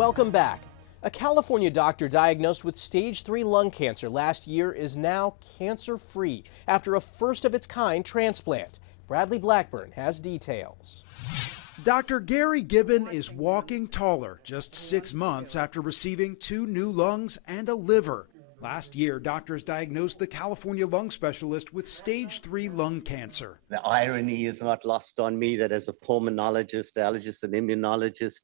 Welcome back. A California doctor diagnosed with stage 3 lung cancer last year is now cancer-free after a first-of-its-kind transplant. Bradley Blackburn has details. Dr. Gary Gibbon is walking taller just 6 months after receiving 2 new lungs and a liver. Last year, doctors diagnosed the California lung specialist with stage 3 lung cancer. The irony is not lost on me that as a pulmonologist, allergist, and immunologist,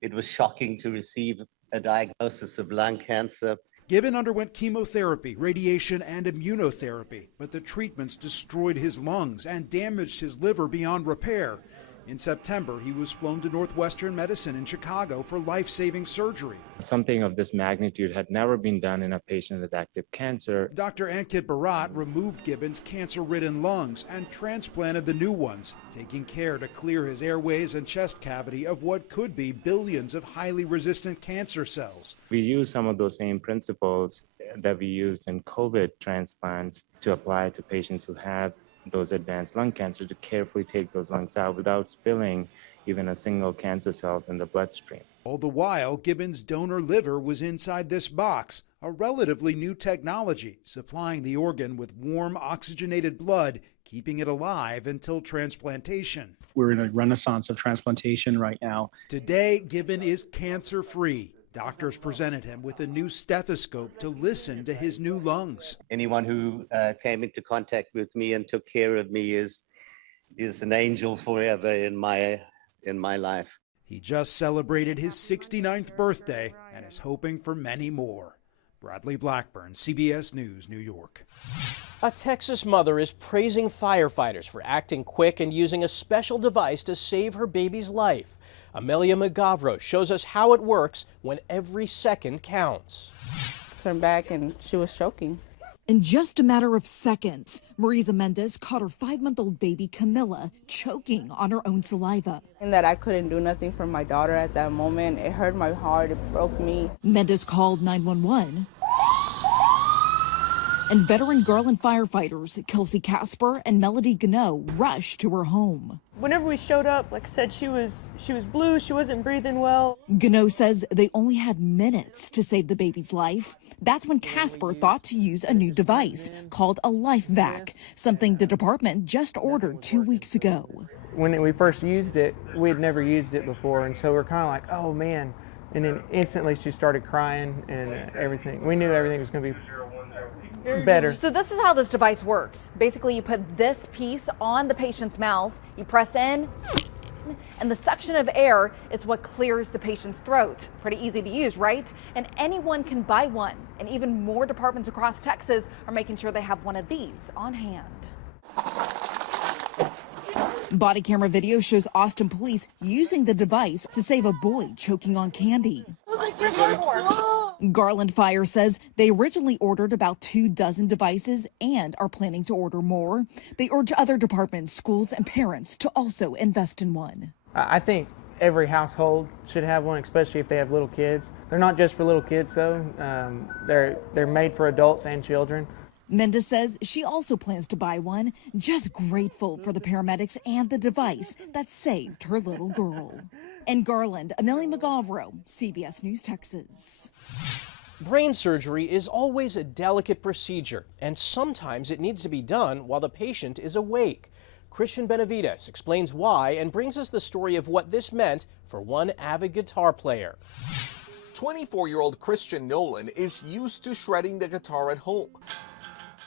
it was shocking to receive a diagnosis of lung cancer. Gibbon underwent chemotherapy, radiation, and immunotherapy, but the treatments destroyed his lungs and damaged his liver beyond repair. In September, he was flown to Northwestern Medicine in Chicago for life-saving surgery. Something of this magnitude had never been done in a patient with active cancer. Dr. Ankit Bharat removed Gibbon's cancer-ridden lungs and transplanted the new ones, taking care to clear his airways and chest cavity of what could be billions of highly resistant cancer cells. We use some of those same principles that we used in COVID transplants to apply to patients who have those advanced lung cancer, to carefully take those lungs out without spilling even a single cancer cell in the bloodstream. All the while, Gibbon's donor liver was inside this box, a relatively new technology, supplying the organ with warm, oxygenated blood, keeping it alive until transplantation. We're in a renaissance of transplantation right now. Today, Gibbon is cancer-free. Doctors presented him with a new stethoscope to listen to his new lungs. Anyone who came into contact with me and took care of me is an angel forever in my life. He just celebrated his 69th birthday and is hoping for many more. Bradley Blackburn, CBS News, New York. A Texas mother is praising firefighters for acting quick and using a special device to save her baby's life. Amelia Magavro shows us how it works when every second counts. Turned back and she was choking. In just a matter of seconds, Marisa Mendez caught her 5-month-old baby Camilla choking on her own saliva. And that I couldn't do nothing for my daughter at that moment. It hurt my heart, it broke me. Mendez called 911. And veteran Garland firefighters Kelsey Casper and Melody Gano rushed to her home. Whenever we showed up, like I said, she was blue, she wasn't breathing well. Gano says they only had minutes to save the baby's life. That's when Casper thought to use a new device called a LifeVac, something the department just ordered 2 weeks ago. When we first used it, we had never used it before, and so we're kind of like, oh man. And then instantly she started crying and everything. We knew everything was going to be better. So this is how this device works. Basically, you put this piece on the patient's mouth, you press in, and the suction of air is what clears the patient's throat. Pretty easy to use, right? And anyone can buy one. And even more departments across Texas are making sure they have one of these on hand. Body camera video shows Austin police using the device to save a boy choking on candy. Garland Fire says they originally ordered about 24 devices and are planning to order more. They urge other departments, schools, and parents to also invest in one. I think every household should have one, especially if they have little kids. They're not just for little kids, though. They're made for adults and children. Mendez says she also plans to buy one, just grateful for the paramedics and the device that saved her little girl. In Garland, Amelia Magavro, CBS News, Texas. Brain surgery is always a delicate procedure, and sometimes it needs to be done while the patient is awake. Christian Benavides explains why and brings us the story of what this meant for one avid guitar player. 24-year-old Christian Nolan is used to shredding the guitar at home.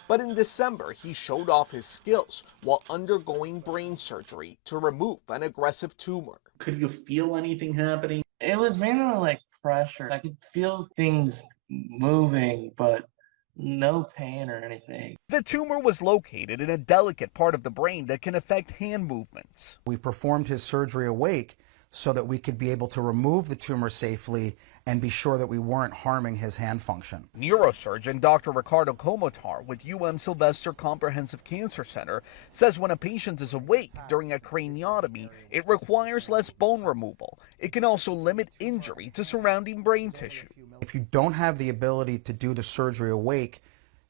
But in December, he showed off his skills while undergoing brain surgery to remove an aggressive tumor. Could you feel anything happening? It was mainly like pressure. I could feel things moving, but no pain or anything. The tumor was located in a delicate part of the brain that can affect hand movements. We performed his surgery awake so that we could be able to remove the tumor safely and be sure that we weren't harming his hand function. Neurosurgeon Dr. Ricardo Comotar with Sylvester Comprehensive Cancer Center says when a patient is awake during a craniotomy, it requires less bone removal. It can also limit injury to surrounding brain tissue. If you don't have the ability to do the surgery awake,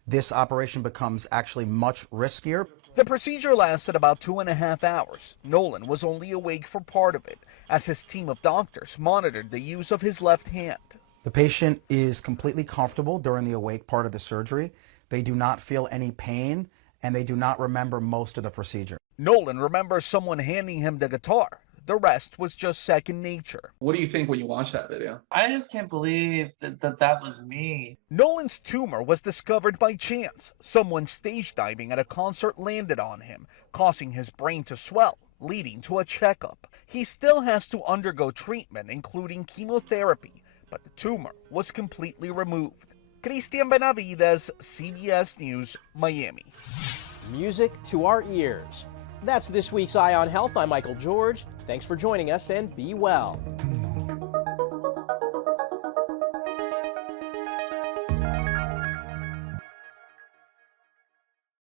this operation becomes actually much riskier. The procedure lasted about 2.5 hours. Nolan was only awake for part of it, as his team of doctors monitored the use of his left hand. The patient is completely comfortable during the awake part of the surgery. They do not feel any pain, and they do not remember most of the procedure. Nolan remembers someone handing him the guitar. The rest was just second nature. What do you think when you watch that video? I just can't believe that was me. Nolan's tumor was discovered by chance. Someone stage diving at a concert landed on him, causing his brain to swell, leading to a checkup. He still has to undergo treatment, including chemotherapy, but the tumor was completely removed. Christian Benavides, CBS News, Miami. Music to our ears. That's this week's Eye on Health. I'm Michael George. Thanks for joining us and be well.